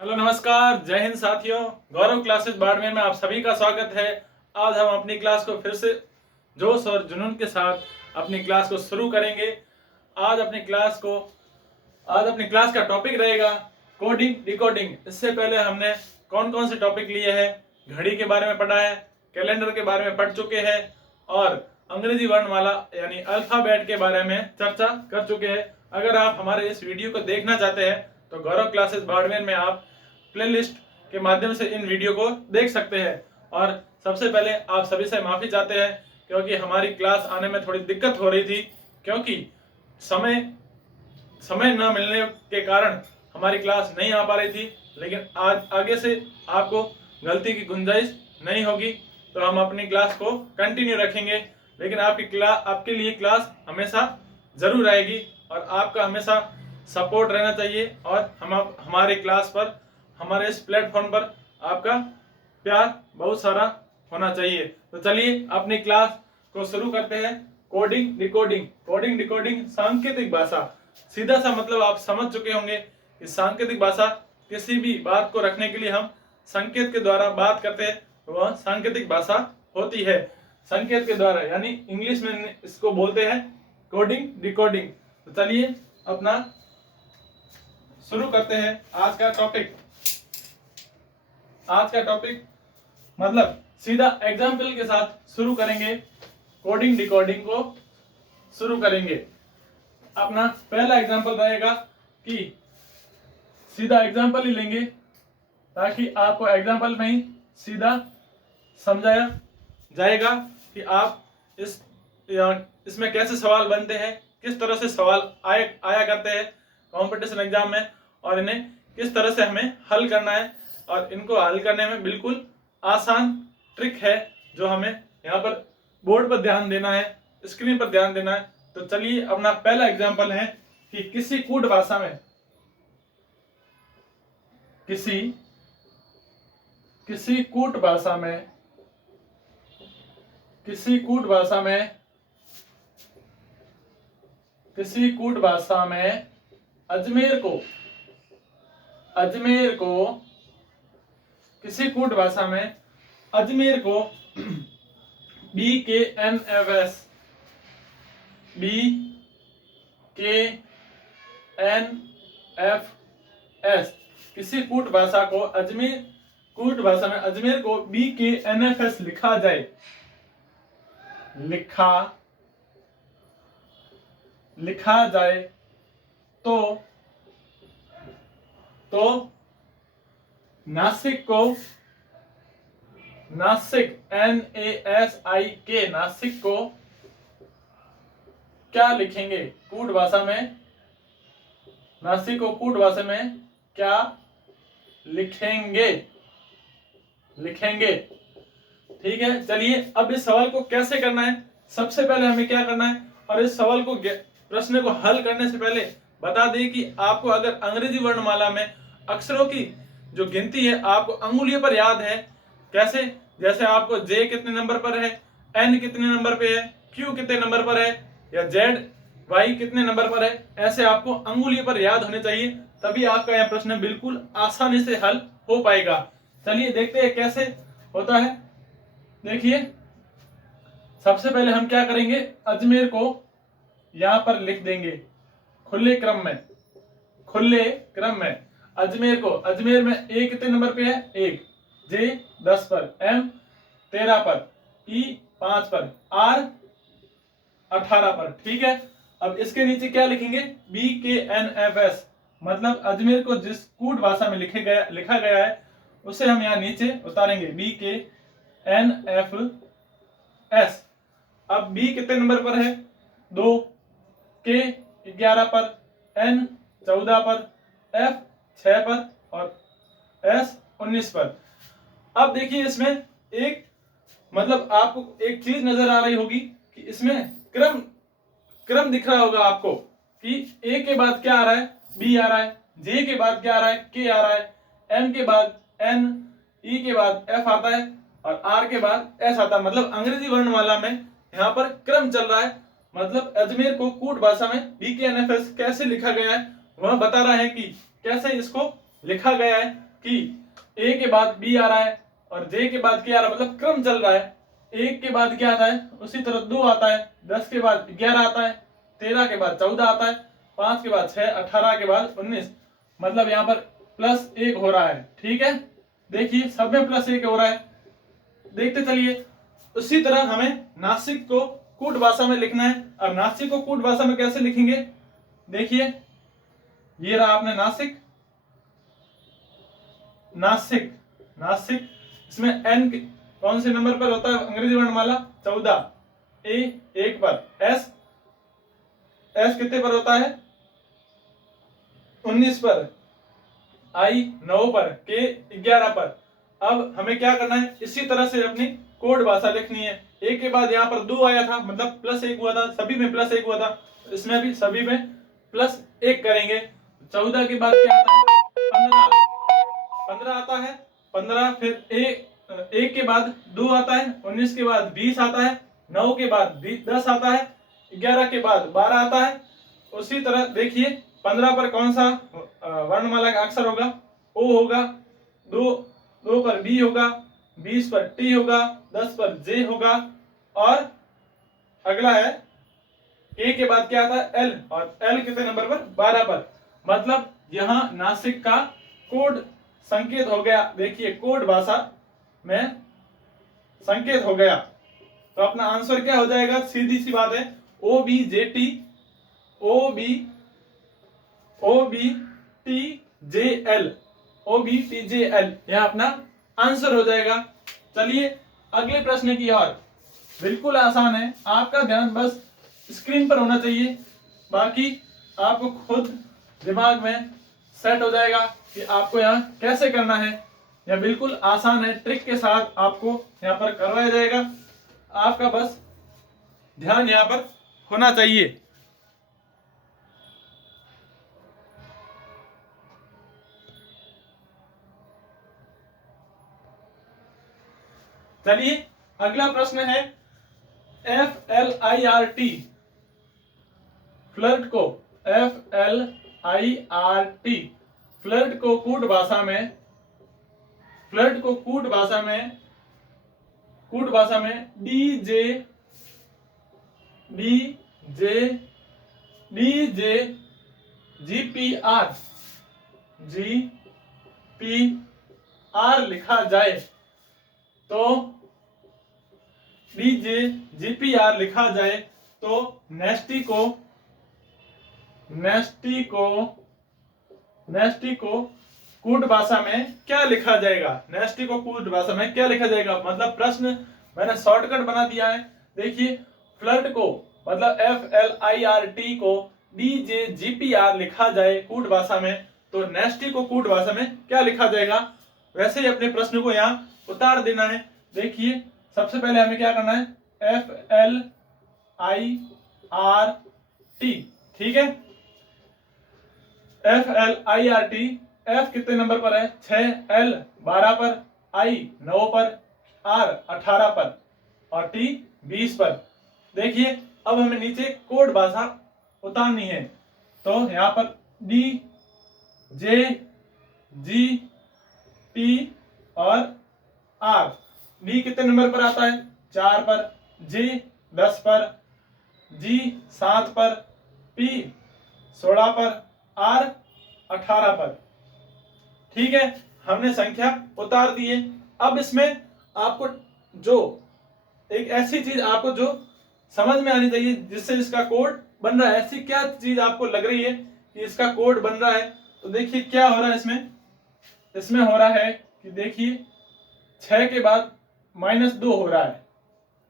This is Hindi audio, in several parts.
हेलो नमस्कार, जय हिंद साथियों। गौरव क्लासेस बाड़मेर में आप सभी का स्वागत है। आज हम अपनी क्लास को फिर से जोश और जुनून के साथ अपनी क्लास को शुरू करेंगे। आज अपनी क्लास का टॉपिक रहेगा कोडिंग डिकोडिंग। इससे पहले हमने कौन कौन से टॉपिक लिए हैं, घड़ी के बारे में पढ़ा है, कैलेंडर के बारे में पढ़ चुके हैं और अंग्रेजी वर्णमाला यानी अल्फाबेट के बारे में चर्चा कर चुके हैं। अगर आप हमारे इस वीडियो को देखना चाहते हैं तो गौरव क्लासेस बाड़मेर में आप प्लेलिस्ट के माध्यम से इन वीडियो को देख सकते हैं। और सबसे पहले आप सभी से माफी चाहते हैं क्योंकि हमारी क्लास आने में थोड़ी दिक्कत हो रही थी, क्योंकि समय न मिलने के कारण हमारी क्लास नहीं आ पा रही थी। लेकिन आज आगे से आपको गलती की गुंजाइश नहीं होगी, तो हम अपनी क्लास को कंटिन्यू रखेंगे। लेकिन आपके लिए क्लास हमेशा जरूर आएगी और आपका हमेशा सपोर्ट रहना चाहिए और हमारे क्लास पर, हमारे इस प्लेटफॉर्म पर आपका प्यार बहुत सारा होना चाहिए। तो चलिए अपनी क्लास को शुरू करते हैं। Coding decoding. कोडिंग डिकोडिंग सांकेतिक भाषा। सीधा सा मतलब आप समझ चुके होंगे कि सांकेतिक भाषा किसी भी बात को रखने के लिए हम संकेत के द्वारा बात करते हैं, वह सांकेतिक भाषा होती है। संकेत के द्वारा यानी इंग्लिश में इसको बोलते हैं कोडिंग डिकोडिंग। तो चलिए अपना शुरू करते हैं आज का टॉपिक मतलब सीधा एग्जाम्पल के साथ शुरू करेंगे। कोडिंग डिकोडिंग को शुरू करेंगे। अपना पहला एग्जाम्पल रहेगा कि सीधा एग्जाम्पल ही लेंगे ताकि आपको एग्जाम्पल में ही सीधा समझाया जाएगा कि आप इसमें कैसे सवाल बनते हैं, किस तरह से सवाल आया करते हैं कंपटीशन एग्जाम में, और इन्हें किस तरह से हमें हल करना है। और इनको हल करने में बिल्कुल आसान ट्रिक है जो हमें यहाँ पर बोर्ड पर ध्यान देना है, स्क्रीन पर ध्यान देना है। तो चलिए अपना पहला एग्जाम्पल है कि किसी कूट भाषा में अजमेर को BKNFS किसी कूट भाषा को अजमेर को BKNFS लिखा जाए तो नासिक नासिक को क्या लिखेंगे कूट भाषा में? नासिक को कूट भाषा में क्या लिखेंगे? ठीक है, चलिए अब इस सवाल को कैसे करना है, सबसे पहले हमें क्या करना है। और इस सवाल को, प्रश्न को हल करने से पहले बता दें कि आपको अगर अंग्रेजी वर्णमाला में अक्षरों की जो गिनती है आपको अंगुलियों पर याद है। कैसे? जैसे आपको जे कितने नंबर पर है, एन कितने नंबर पे है, क्यू कितने नंबर पर है, या जेड वाई कितने नंबर पर है, ऐसे आपको अंगुलियों पर याद होने चाहिए, तभी आपका यह प्रश्न बिल्कुल आसानी से हल हो पाएगा। चलिए देखते हैं कैसे होता है। देखिए सबसे पहले हम क्या करेंगे, अजमेर को यहां पर लिख देंगे खुले क्रम में। अजमेर में ए कितने नंबर पे है, 1, जे 10 पर, एम 13 पर, ई 5 पर, आर 18 पर। ठीक है, अब इसके नीचे क्या लिखेंगे, BKNFS मतलब अजमेर को जिस कूट भाषा में लिखा गया है उसे हम यहाँ नीचे उतारेंगे, BKNFS। अब बी कितने नंबर पर है, 2, के 11 पर, एन 14 पर, एफ 6 पर और एस 19 पर। अब देखिए इसमें एक मतलब आपको एक चीज नजर आ रही होगी कि इसमें क्रम दिख रहा होगा आपको कि ए के बाद क्या आ रहा है, बी आ रहा है, जे के बाद क्या आ रहा है, के आ रहा है, एम के बाद एन, ई के बाद एफ आता है और आर के बाद एस आता है। मतलब अंग्रेजी वर्णमाला में यहाँ पर क्रम चल रहा है। मतलब अजमेर को कूट भाषा में BKNFS कैसे लिखा गया है वह बता रहा है कि कैसे इसको लिखा गया है। कि ए के बाद बी आ रहा है और जे के बाद क्या आ रहा है, मतलब क्रम चल रहा है। 1 के बाद क्या आता है, उसी तरह 2 आता है, 10 के बाद 11 आता है, 13 के बाद 14 आता है, 5 के बाद 6, 18 के बाद 19, मतलब यहाँ पर +1 हो रहा है। ठीक है, देखिए सब में +1 हो रहा है। देखते चलिए। उसी तरह हमें नासिक को कूट भाषा में लिखना है। अब नासिक को कूट भाषा में कैसे लिखेंगे, देखिए ये रहा आपने नासिक, नासिक, नासिक, इसमें एन कौन से नंबर पर होता है, अंग्रेजी वर्णमाला 14, ए 1 पर, एस कितने पर होता है, 19 पर, आई 9 पर, के 11 पर। अब हमें क्या करना है, इसी तरह से अपनी कोड भाषा लिखनी है। एक के बाद यहाँ पर 2 आया था, मतलब +1 हुआ था, सभी में +1 हुआ था, इसमें भी सभी में +1 करेंगे। 14 के बाद क्या आता है, 15 आता है, 15 फिर एक के बाद 2 आता है, 19 के बाद 20 आता है, 9 के बाद 10 आता है, 11 के बाद 12 आता है। उसी तरह देखिए 15 पर कौन सा वर्णमाला का अक्षर होगा, ओ होगा, 2 पर बी होगा, 20 पर टी होगा, 10 पर जे होगा, और अगला है ए के बाद क्या आता है, एल, और एल कितने नंबर पर, 12 पर। मतलब यहां नासिक का कोड संकेत हो गया। देखिए कोड भाषा में संकेत हो गया, तो अपना आंसर क्या हो जाएगा, सीधी सी बात है, O B J T, O B T J L, O B T J L, यह अपना आंसर हो जाएगा। चलिए अगले प्रश्न की ओर। बिल्कुल आसान है, आपका ध्यान बस स्क्रीन पर होना चाहिए, बाकी आपको खुद दिमाग में सेट हो जाएगा कि आपको यहाँ कैसे करना है। यह बिल्कुल आसान है, ट्रिक के साथ आपको यहाँ पर करवाया जाएगा। आपका बस ध्यान यहाँ पर होना चाहिए। चलिए अगला प्रश्न है, FLIRT, फ्लर्ट को, FLIRT, फ्लर्ट को कूट भाषा में, फ्लर्ट को कूट भाषा में डीजे GPR लिखा जाए तो, डीजे GPR लिखा जाए तो नेस्टी को कूट भाषा में क्या लिखा जाएगा, नेस्टी को कूट भाषा में क्या लिखा जाएगा। मतलब प्रश्न मैंने शॉर्टकट बना दिया है। देखिए फ्लर्ट को मतलब FLIRT को डीजे GPR लिखा जाए कूट भाषा में, तो नेस्टी को कूट भाषा में क्या लिखा जाएगा। वैसे ही अपने प्रश्न को यहाँ उतार देना है। देखिए सबसे पहले हमें क्या करना है, FLIRT, ठीक है, FLIRT, F कितने नंबर पर है, 6, L 12 पर, I 9 पर, R 18 पर और T 20 पर। देखिए अब हमें नीचे कोड भाषा उतारनी है, तो यहाँ पर D J G P और R। D कितने नंबर पर आता है, 4 पर, G 10 पर, G 7 पर, P 16 पर, R 18 पर। ठीक है, हमने संख्या उतार दी है। अब इसमें आपको जो एक ऐसी चीज आपको जो समझ में आनी चाहिए जिससे इसका कोड बन रहा है, ऐसी क्या चीज आपको लग रही है कि इसका कोड बन रहा है, तो देखिए क्या हो रहा है इसमें हो रहा है कि देखिए 6 के बाद -2 हो रहा है,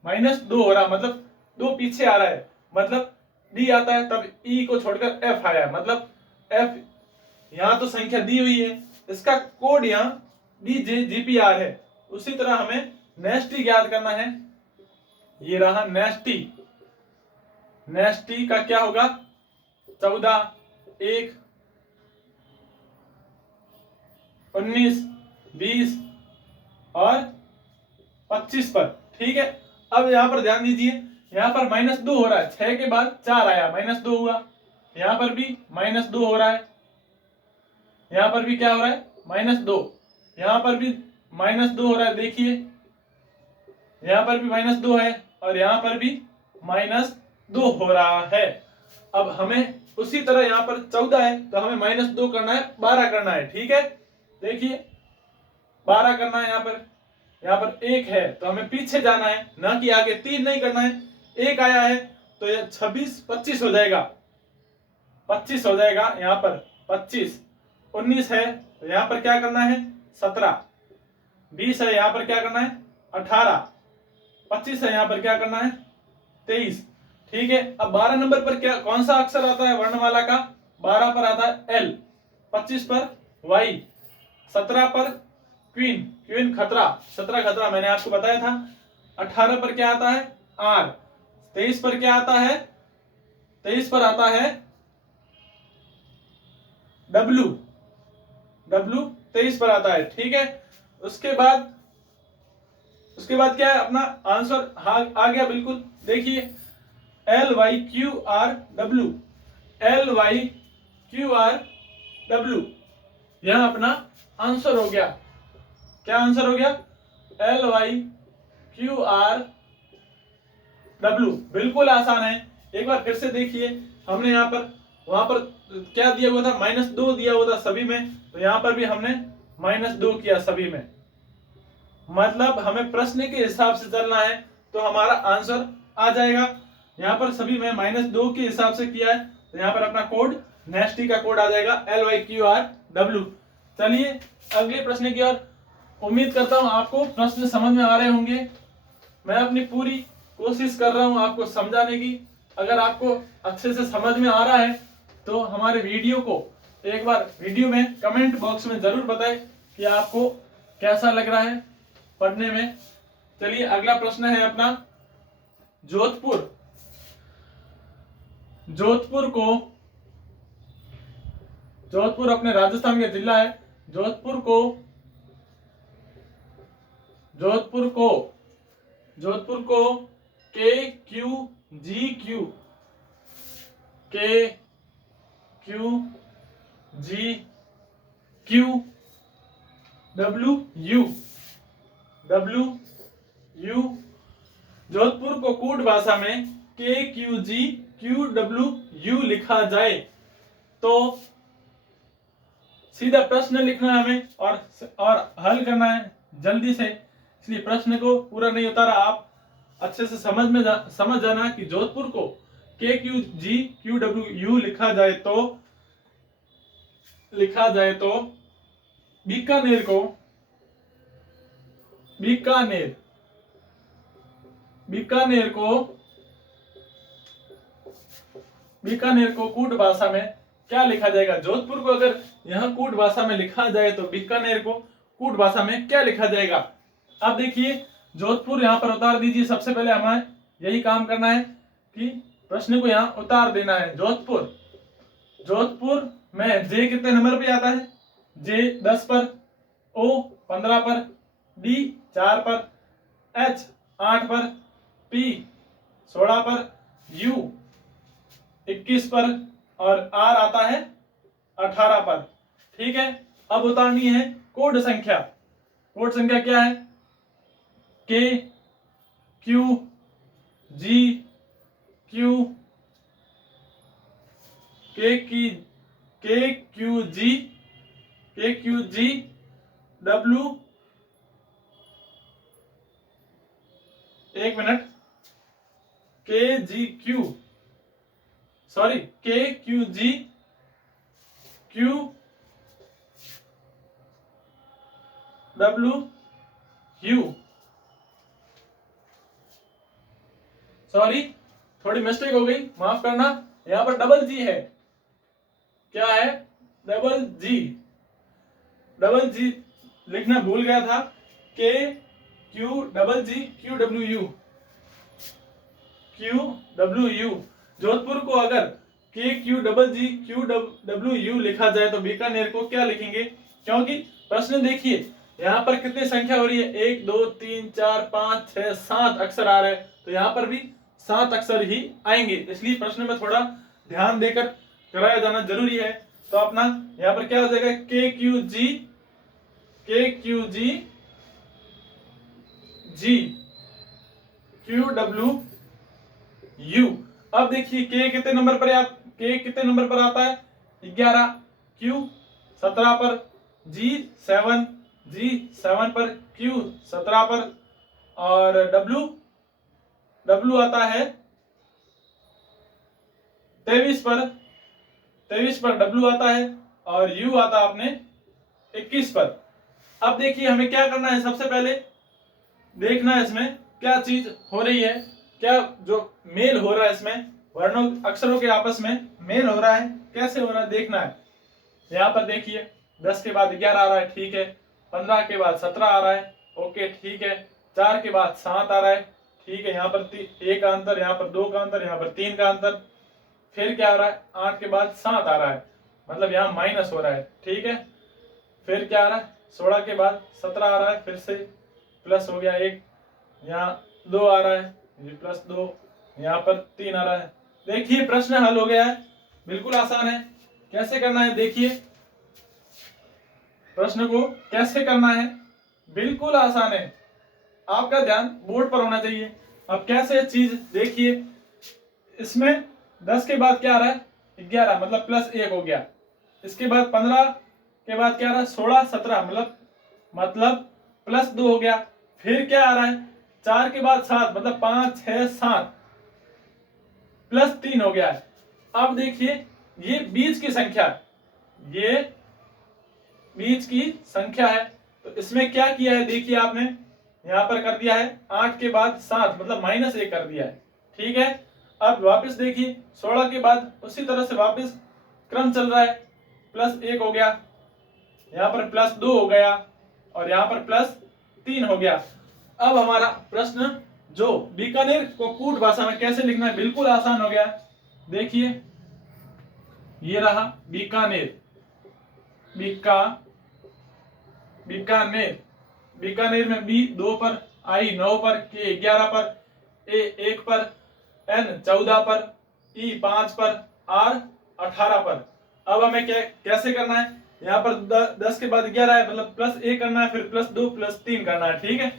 -2 हो रहा, मतलब 2 पीछे आ रहा है, मतलब डी आता है तब ई को छोड़कर एफ आया, मतलब एफ, यहां तो संख्या दी हुई है, इसका कोड यहाँ डीजे GPR है। उसी तरह हमें नेस्टी ज्ञात करना है। ये रहा नेस्टी का क्या होगा, 14, 1, 19, 20 और 25 पर। ठीक है, अब यहां पर ध्यान दीजिए, यहां पर -2 हो रहा है, 6 के बाद 4 आया, -2 हुआ, यहां पर भी -2 हो रहा है, यहां पर भी क्या हो रहा है, -2। यहाँ पर भी -2 हो रहा है, देखिए यहाँ पर भी -2 है और यहाँ पर भी -2 हो रहा है। अब हमें उसी तरह यहाँ पर 14 है तो हमें -2 करना है, 12 करना है। ठीक है, देखिए 12 करना है। यहाँ पर 1 है तो हमें पीछे जाना है, ना कि आगे। 3 नहीं करना है, 1 आया है तो यह 26 25 हो जाएगा, 25 हो जाएगा। यहाँ पर 25, 19 है तो यहाँ पर क्या करना है 17, 20 है यहाँ पर क्या करना है 18, 25 है यहाँ पर क्या करना है 23। ठीक है, अब 12 नंबर पर क्या कौन सा अक्षर आता है वर्णमाला का? 12 पर आता है एल, 25 पर वाई, 17 पर क्वीन, क्वीन खतरा, 17 खतरा मैंने आपको बताया था। 18 पर क्या आता है आर, 23 पर क्या आता है, 23 पर आता है डब्लू, डब्लू 23 पर आता है। ठीक है, उसके बाद क्या है अपना आंसर आ गया बिल्कुल। देखिए LYQRW, LYQRW यह अपना आंसर हो गया। क्या आंसर हो गया? LYQRW। बिल्कुल आसान है, एक बार फिर से देखिए। हमने यहाँ पर वहां पर क्या दिया हुआ था, -2 दिया हुआ था सभी में, तो यहाँ पर भी हमने -2 किया सभी में। मतलब हमें प्रश्न के हिसाब से चलना है तो हमारा आंसर आ जाएगा। यहाँ पर सभी में -2 के हिसाब से किया है तो यहाँ पर अपना कोड नेस्टी का कोड आ जाएगा LYQRW। चलिए अगले प्रश्न की ओर। उम्मीद करता हूं आपको प्रश्न समझ में आ रहे होंगे। मैं अपनी पूरी कोशिश कर रहा हूं आपको समझाने की। अगर आपको अच्छे से समझ में आ रहा है तो हमारे वीडियो को एक बार वीडियो में कमेंट बॉक्स में जरूर बताएं कि आपको कैसा लग रहा है पढ़ने में। चलिए अगला प्रश्न है अपना जोधपुर। जोधपुर अपने राजस्थान का जिला है। जोधपुर को KQGQ WU जोधपुर को कूट भाषा में KQGQWU लिखा जाए तो सीधा प्रश्न लिखना है हमें और हल करना है जल्दी से। इसलिए प्रश्न को पूरा नहीं उतारा, आप अच्छे से समझ जाना कि जोधपुर को KQGQWU लिखा जाए तो बीकानेर को कूट भाषा में क्या लिखा जाएगा? जोधपुर को अगर यहां कूट भाषा में लिखा जाए तो बीकानेर को कूट भाषा में क्या लिखा जाएगा? अब देखिए जोधपुर यहां पर उतार दीजिए। सबसे पहले हमें यही काम करना है कि प्रश्न को यहां उतार देना है। जोधपुर में जे कितने नंबर पे आता है? जे 10 पर, ओ 15 पर, डी 4 पर, एच 8 पर, पी 16 पर, यू 21 पर और आर आता है 18 पर। ठीक है, अब उतारनी है कोड संख्या। कोड संख्या क्या है? KQGW, एक मिनट, KQGQWU, सॉरी थोड़ी मिस्टेक हो गई, माफ करना। यहां पर डबल जी है। क्या है? डबल जी लिखना भूल गया था। QWU जोधपुर को अगर KQGQWU लिखा जाए तो बीकानेर को क्या लिखेंगे? क्योंकि प्रश्न देखिए यहाँ पर कितनी संख्या हो रही है, 1 2 3 4 5 6 7 अक्षर आ रहे हैं, तो यहाँ पर भी 7 अक्षर ही आएंगे। इसलिए प्रश्न में थोड़ा ध्यान देकर कराया जाना जरूरी है। तो अपना यहाँ पर क्या हो जाएगा? KQG G QW U। अब देखिए K कितने नंबर पर आता है? 11, Q 17 पर, G 7 पर, Q 17 पर, और W आता है 23 पर W आता है, और U आता है अपने 21 पर। अब देखिए हमें क्या करना है, सबसे पहले देखना है इसमें क्या चीज हो रही है, क्या जो मेल हो रहा है इसमें वर्णों अक्षरों के आपस में मेल हो रहा है, कैसे हो रहा है देखना है। यहाँ पर देखिए 10 के बाद 11 आ रहा है, ठीक है। 15 के बाद 17 आ रहा है, ओके ठीक है। 4 के बाद 7 आ रहा है, ठीक है। यहाँ पर 1 का अंतर, यहाँ पर 2 का अंतर, यहाँ पर 3 का अंतर। फिर क्या हो रहा है, 8 के बाद 7 आ रहा है, मतलब यहाँ माइनस हो रहा है, ठीक है। फिर क्या आ रहा है, 16 के बाद 17 आ रहा है, फिर से प्लस हो गया 1, यहाँ 2 आ रहा है, ये प्लस 2, यहाँ पर 3 आ रहा है। देखिए प्रश्न हल हो गया है, बिल्कुल आसान है। कैसे करना है देखिए, प्रश्न को कैसे करना है, बिल्कुल आसान है। आपका ध्यान बोर्ड पर होना चाहिए। अब कैसे चीज देखिए, इसमें 10 के बाद क्या आ रहा है, 11, मतलब प्लस 1 हो गया। इसके बाद 15 के बाद क्या आ रहा है, 16 17, मतलब प्लस 2 हो गया। फिर क्या आ रहा है, 4 के बाद 7, मतलब 5 6 7, प्लस 3 हो गया है। अब देखिए ये बीच की संख्या, ये बीच की संख्या है, तो इसमें क्या किया है देखिए आपने, यहां पर कर दिया है 8 के बाद 7, मतलब -1 कर दिया है, ठीक है। अब वापस देखिए 16 के बाद उसी तरह से वापस क्रम चल रहा है, +1 हो गया, यहाँ पर +2 हो गया, और यहाँ पर +3 हो गया। अब हमारा प्रश्न जो बीकानेर को कूट भाषा में कैसे लिखना है, बिल्कुल आसान हो गया। देखिए ये रहा बीकानेर, बीकानेर में बी 2 पर, आई 9 पर, के 11 पर, ए 1 पर, एन 14 पर, ई 5 पर, आर 18 पर। अब हमें कैसे करना है, यहाँ पर 10 के बाद 11 है, मतलब +1 करना है, फिर +2 +3 करना है, ठीक है।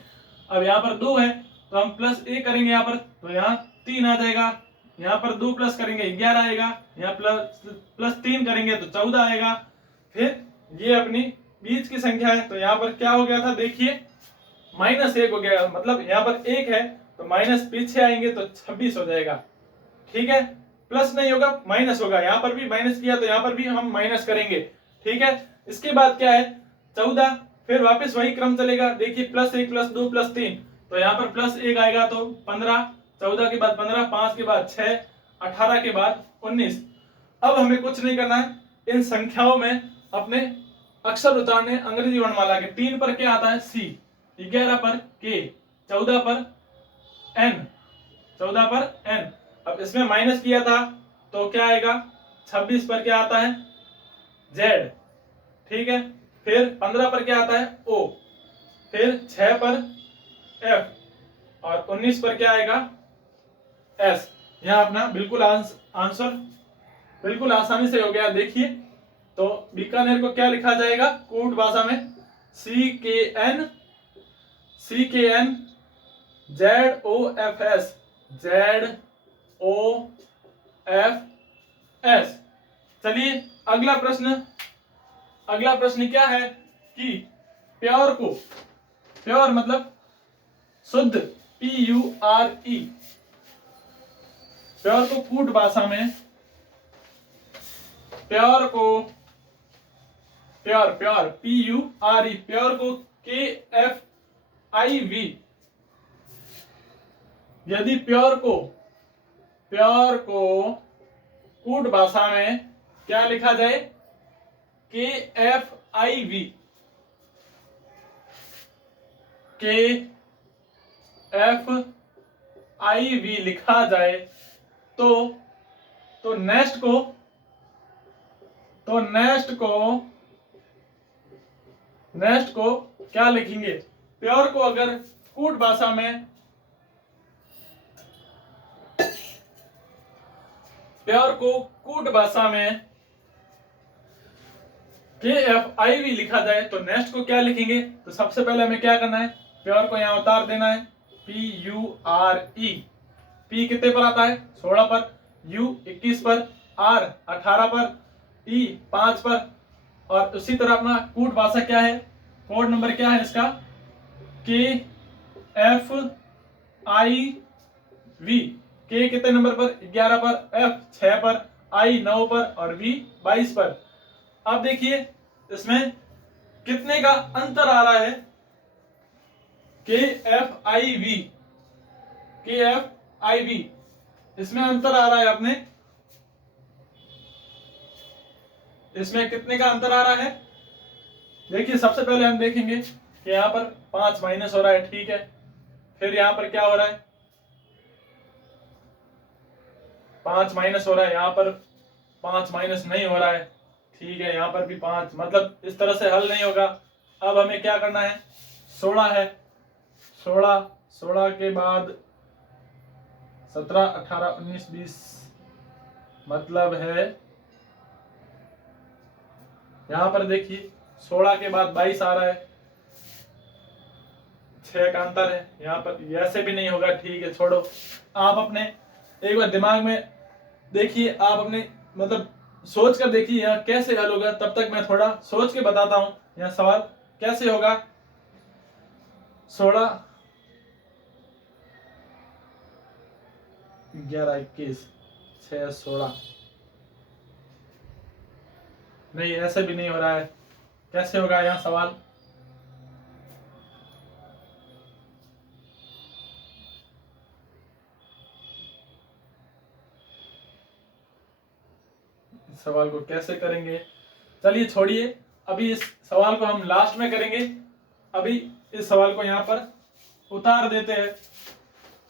अब यहाँ पर 2 है तो हम +1 करेंगे, यहाँ पर तो यहाँ 3 आ जाएगा। यहाँ पर 2 प्लस करेंगे 11 आएगा, यहाँ +3 करेंगे तो 14 आएगा। फिर ये अपनी बीच की संख्या है, तो यहाँ पर क्या हो गया था देखिए, -1 हो गया, मतलब यहाँ पर 1 है तो माइनस पीछे आएंगे तो 26 हो जाएगा, ठीक है। प्लस नहीं होगा, माइनस होगा, यहाँ पर भी माइनस किया तो यहाँ पर भी हम माइनस करेंगे, ठीक है। इसके बाद क्या है 14, फिर वापस वही क्रम चलेगा। देखिए +1 +2 +3, तो यहाँ पर +1 आएगा तो 15, 14 के बाद 15, 5 के बाद 6, 18 के बाद 19। अब हमें कुछ नहीं करना है, इन संख्याओं में अपने अक्षर उतारने अंग्रेजी वर्णमाला के। 3 पर क्या आता है, सी, 11 पर के, 14 पर एन, 14 पर एन। अब इसमें माइनस किया था तो क्या आएगा, 26 पर क्या आता है, जेड, ठीक है। फिर 15 पर क्या आता है, ओ, फिर 6 पर एफ, और 19 पर क्या आएगा, एस। यहां अपना बिल्कुल आंसर बिल्कुल आसानी से हो गया। देखिए तो बीकानेर को क्या लिखा जाएगा कूट भाषा में, CKN ZOFS, ZOFS। चलिए अगला प्रश्न क्या है कि प्योर मतलब शुद्ध, PURE, प्योर को कूट भाषा में, प्योर PURE, प्योर को KFIV। यदि प्योर को कूट भाषा में क्या लिखा जाए, KFIV, लिखा जाए तो नेक्स्ट को क्या लिखेंगे, प्योर को अगर कूट भाषा में, KFIV लिखा जाए तो नेक्स्ट को क्या लिखेंगे? तो सबसे पहले हमें क्या करना है, प्योर को यहाँ उतार देना है, PURE। P कितने पर आता है? 16 पर, U 21 पर, R 18 पर, E 5 पर। और उसी तरह अपना कूट भाषा क्या है, कोड नंबर क्या है इसका? KFIV। K कितने नंबर पर? 11 पर, F 6 पर, I 9 पर और V 22 पर। अब देखिए इसमें कितने का अंतर आ रहा है। KFIV, KFIV इसमें अंतर आ रहा है अपने, इसमें कितने का अंतर आ रहा है? देखिए सबसे पहले हम देखेंगे कि यहाँ पर 5 माइनस हो रहा है, ठीक है। फिर यहाँ पर क्या हो रहा है? 5 माइनस हो रहा है, यहाँ पर 5 माइनस नहीं हो रहा है, ठीक है। यहाँ पर भी 5, मतलब इस तरह से हल नहीं होगा। अब हमें क्या करना है? 16 है, 16 के बाद 17 18 19 20, मतलब है यहाँ पर देखिए 16 के बाद 22 आ रहा है, 6 का अंतर है। यहाँ पर ऐसे भी नहीं होगा, ठीक है, छोड़ो। आप अपने एक बार दिमाग में देखिए, आप अपने मतलब सोच कर देखिए यहाँ कैसे हल होगा। तब तक मैं थोड़ा सोच के बताता हूं यहाँ सवाल कैसे होगा। 16 11 21 6 16, नहीं ऐसे भी नहीं हो रहा है, कैसे होगा यहाँ सवाल? इस सवाल को कैसे करेंगे? चलिए छोड़िए, अभी इस सवाल को हम लास्ट में करेंगे। अभी इस सवाल को यहाँ पर उतार देते हैं।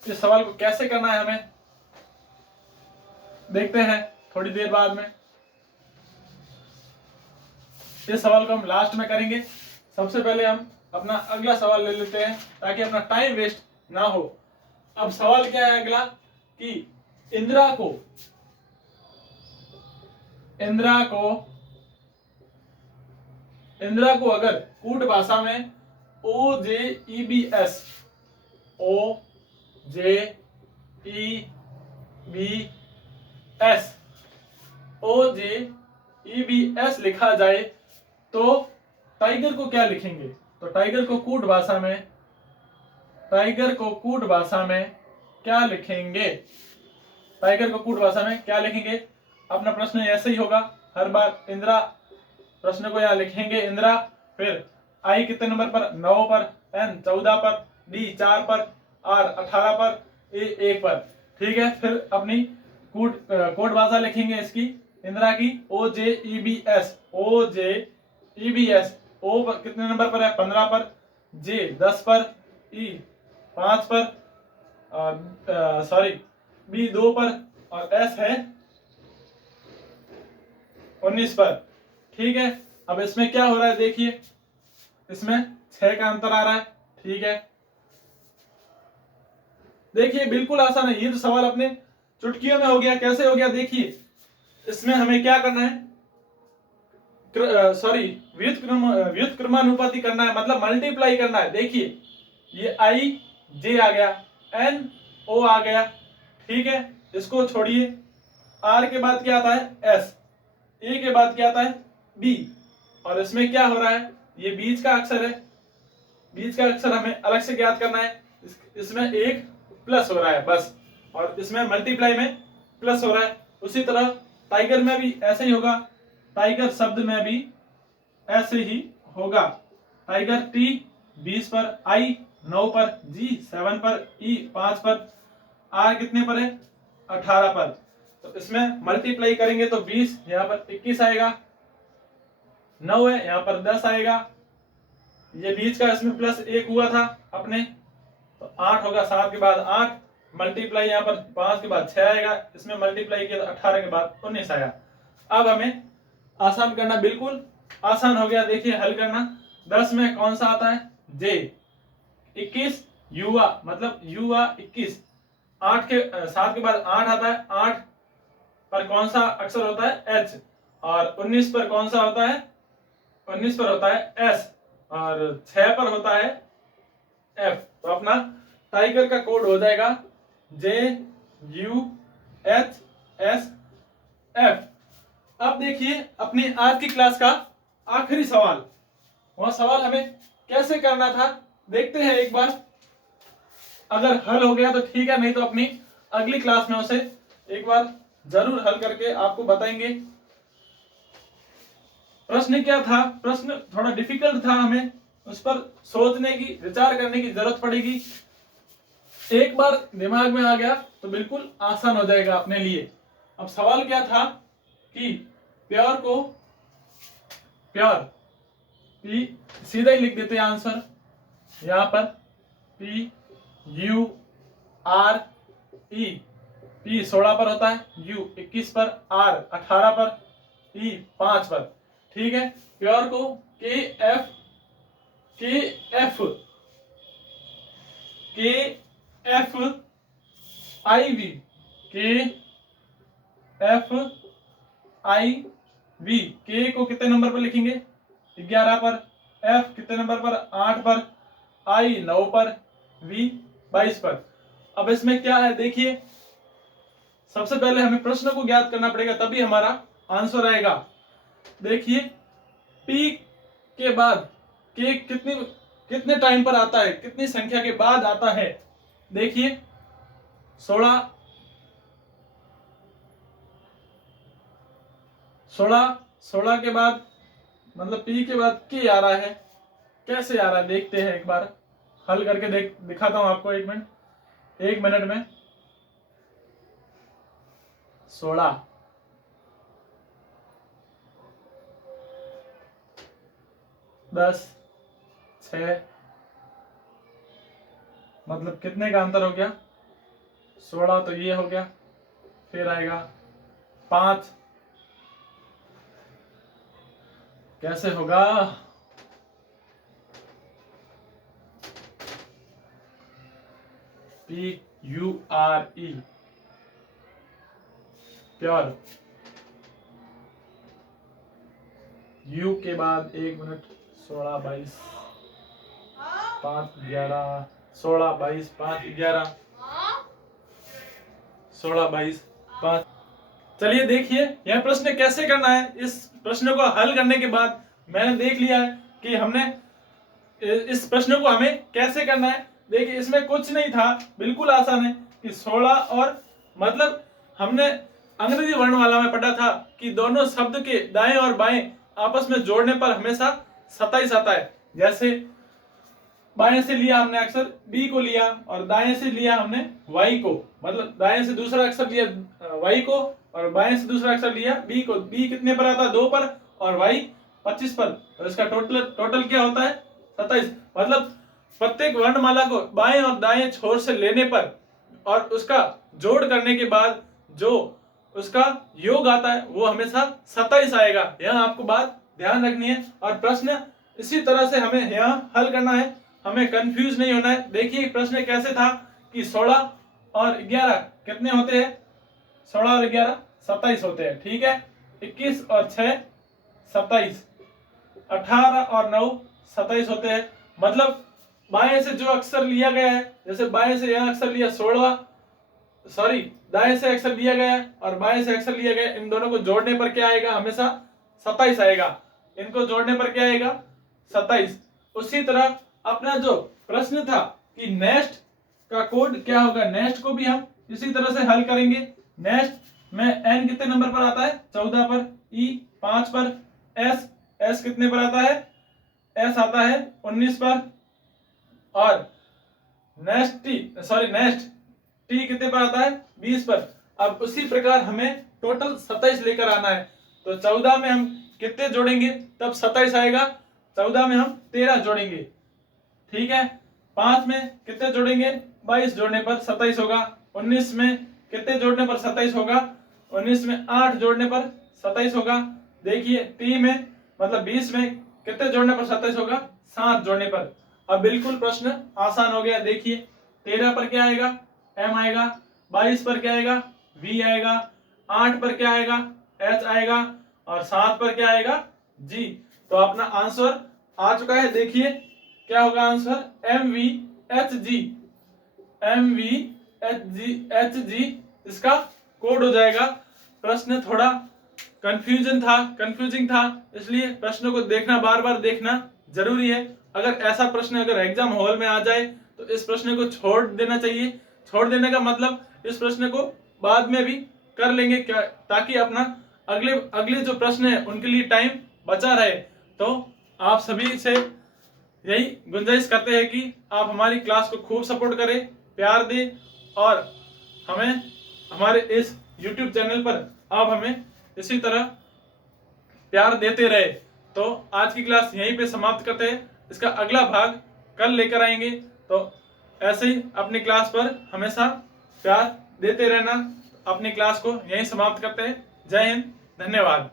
इस सवाल को कैसे करना है हमें देखते हैं थोड़ी देर बाद में। इस सवाल को हम लास्ट में करेंगे। सबसे पहले हम अपना अगला सवाल ले लेते हैं ताकि अपना टाइम वेस्ट ना हो। अब सवाल क्या है अगला कि इंदिरा को अगर कूट भाषा में OJEBS लिखा जाए तो टाइगर को क्या लिखेंगे? तो टाइगर को कूट भाषा में क्या लिखेंगे? टाइगर को कूट भाषा में क्या लिखेंगे? अपना प्रश्न ऐसे ही होगा हर बार। इंदिरा प्रश्न को यहाँ लिखेंगे इंदिरा, फिर आई कितने नंबर पर? 9 पर, एन 14 पर, डी 4 पर, आर 18 पर, ए 1 पर, ठीक है। फिर अपनी कोड भाषा लिखेंगे इसकी इंदिरा की OJEBS। ओ कितने नंबर पर है? 15 पर, जे 10 पर, ई 5 पर, सॉरी बी 2 पर और एस है 19 पर, ठीक है। अब इसमें क्या हो रहा है देखिए, इसमें 6 का अंतर आ रहा है, ठीक है। देखिए बिल्कुल आसान है, ये तो सवाल अपने चुटकियों में हो गया। कैसे हो गया देखिए, इसमें हमें क्या करना है, सॉरी व्युत्क्रमानुपाती करना है, मतलब मल्टीप्लाई करना है। देखिए ये आई जे आ गया, एन ओ आ गया, ठीक है। इसको छोड़िए, आर के बाद क्या आता है? एस, ए के बाद क्या आता है? बी, और इसमें क्या हो रहा है? ये बीच का अक्षर है, बीच का अक्षर हमें अलग से ज्ञात करना है। इसमें एक प्लस हो रहा है बस, और इसमें मल्टीप्लाई में प्लस हो रहा है। उसी तरह टाइगर में भी ऐसे ही होगा, टाइगर शब्द में भी ऐसे ही होगा। टाइगर टी 20 पर, आई 9 पर, जी 7 पर, ई 5 पर, आर कितने पर है? 18 पर। तो इसमें मल्टीप्लाई करेंगे तो 20 यहाँ पर 21 आएगा, 9 है यहाँ पर 10 आएगा, ये बीच का इसमें प्लस 1 हुआ था अपने, तो 8 होगा, 7 के बाद 8, मल्टीप्लाई यहाँ पर 5 के बाद 6 आएगा, इसमें मल्टीप्लाई किया तो 18 के बाद 19 आया। अब हमें आसान करना, बिल्कुल आसान हो गया। देखिए हल करना, 10 में कौन सा आता है? जे। 21 युवा, मतलब युवा 21, 8 के 7 के बाद 8 आता है, 8 पर कौन सा अक्षर होता है? एच, और 19 पर कौन सा होता है? 19 पर होता है S और 6 पर होता है F। तो अपना टाइगर का कोड हो जाएगा JUHSF। अब देखिए अपनी आज की क्लास का आखिरी सवाल, वह सवाल हमें कैसे करना था देखते हैं एक बार। अगर हल हो गया तो ठीक है, नहीं तो अपनी अगली क्लास में उसे एक बार जरूर हल करके आपको बताएंगे। प्रश्न क्या था, प्रश्न थोड़ा डिफिकल्ट था, हमें उस पर सोचने की, विचार करने की जरूरत पड़ेगी। एक बार दिमाग में आ गया तो बिल्कुल आसान हो जाएगा अपने लिए। अब सवाल क्या था कि प्योर को, प्योर P सीधा ही लिख देते हैं आंसर यहां पर, PURE। P 16 पर होता है, U 21 पर, R 18 पर, E 5 पर। ठीक है, प्योर को KF K को कितने नंबर पर लिखेंगे, 11 पर, F कितने नंबर पर, 8 पर, I 9 पर, V 22 पर। अब इसमें क्या है देखिए, सबसे पहले हमें प्रश्न को ज्ञात करना पड़ेगा, तभी हमारा आंसर आएगा। देखिए P के बाद K कितने टाइम पर आता है, कितनी संख्या के बाद आता है। देखिए 16 के बाद, मतलब P के बाद K आ रहा है। कैसे आ रहा है देखते हैं, एक बार हल करके दिखाता हूं आपको। एक मिनट में 16 10 6, मतलब कितने का अंतर हो गया, 16 तो ये हो गया, फिर आएगा 5, कैसे होगा, PURE प्योर, U के बाद 1 मिनट, 16 22 5 11, 16 22 5 11, 16 22 5। चलिए देखिए यह प्रश्न कैसे करना है। इस प्रश्न को हल करने के बाद मैंने देख लिया है कि हमने इस प्रश्न को हमें कैसे करना है। देखिए इसमें कुछ नहीं था, बिल्कुल आसान है कि 16 और, मतलब हमने अंग्रेजी वर्णमाला में पढ़ा था कि दोनों शब्द के दाएं और बाएं आपस में जोड़ने पर हमेशा 27 आता है। जैसे बाएं से लिया हमने अक्षर B को लिया और दाएं से लिया हमने Y को, मतलब दाएं से दूसरा अक्षर लिया Y को और बाएं से दूसरा अक्षर लिया B को। B कितने पर आता है, 2 पर, और Y 25 पर, और इसका टोटल क्या होता है, 27। मतलब प्रत्येक वर्णमाला को बाएं और दाएं छोर से लेने पर और उसका जोड़ करने के बाद जो उसका योग आता है वो हमेशा 27 आएगा। यह आपको बात ध्यान रखनी है। और प्रश्न इसी तरह से हमें यहाँ हल करना है, हमें कंफ्यूज नहीं होना है। देखिए प्रश्न कैसे था कि 16 और 11 कितने होते हैं, 16 और 11 27 होते हैं। ठीक है, 21 और 6 27, 18 और 9 27 होते हैं। मतलब बाएं से जो अक्षर लिया गया है, जैसे बाएं से यह अक्षर लिया 16, सॉरी दाएं से अक्षर लिया गया है और बाएं से अक्षर लिया गया, इन दोनों को जोड़ने पर क्या आएगा, हमेशा 27 आएगा। इनको जोड़ने पर क्या आएगा, 27। उसी तरह अपना जो प्रश्न था कि नेक्स्ट का कोड क्या होगा, नेक्स्ट को भी हम इसी तरह से हल करेंगे। नेक्स्ट में N कितने नंबर पर आता है, 14 पर, E 5 पर, S कितने पर आता है, S आता है 19 पर, और नेक्स्ट T कितने पर आता है, 20 पर। अब उसी प्रकार हमें टोटल 27 लेकर आना है। तो 14 में हम कितने जोड़ेंगे तब 27 आएगा, 14 में हम 13 जोड़ेंगे। ठीक है, 5 में कितने जोड़ेंगे, 22 जोड़ने पर 27 होगा। 19 में कितने जोड़ने पर 27 होगा, 19 में 8 जोड़ने पर 27 होगा। देखिए 30 में, मतलब 20 में कितने जोड़ने पर 27 होगा, 7 जोड़ने पर। अब बिल्कुल प्रश्न आसान हो गया। देखिए 13 पर क्या आएगा, M आएगा, 22 पर क्या आएगा, V आएगा, 8 पर क्या आएगा, H आएगा, और 7 पर क्या आएगा, G। तो अपना आंसर आ चुका है। देखिए क्या होगा आंसर, MVHG इसका कोड हो जाएगा। प्रश्न थोड़ा कंफ्यूजिंग था, इसलिए प्रश्नों को देखना, बार बार देखना जरूरी है। अगर ऐसा प्रश्न अगर एग्जाम हॉल में आ जाए तो इस प्रश्न को छोड़ देना चाहिए। छोड़ देने का मतलब इस प्रश्न को बाद में भी कर लेंगे क्या, ताकि अपना अगले जो प्रश्न है उनके लिए टाइम बचा रहे। तो आप सभी से यही गुंजाइश करते हैं कि आप हमारी क्लास को खूब सपोर्ट करें, प्यार दें और हमें हमारे इस YouTube चैनल पर आप हमें इसी तरह प्यार देते रहे। तो आज की क्लास यहीं पे समाप्त करते हैं, इसका अगला भाग कल लेकर आएंगे। तो ऐसे ही अपनी क्लास पर हमेशा प्यार देते रहना। अपनी क्लास को यहीं समाप्त करते हैं। जय हिंद, धन्यवाद।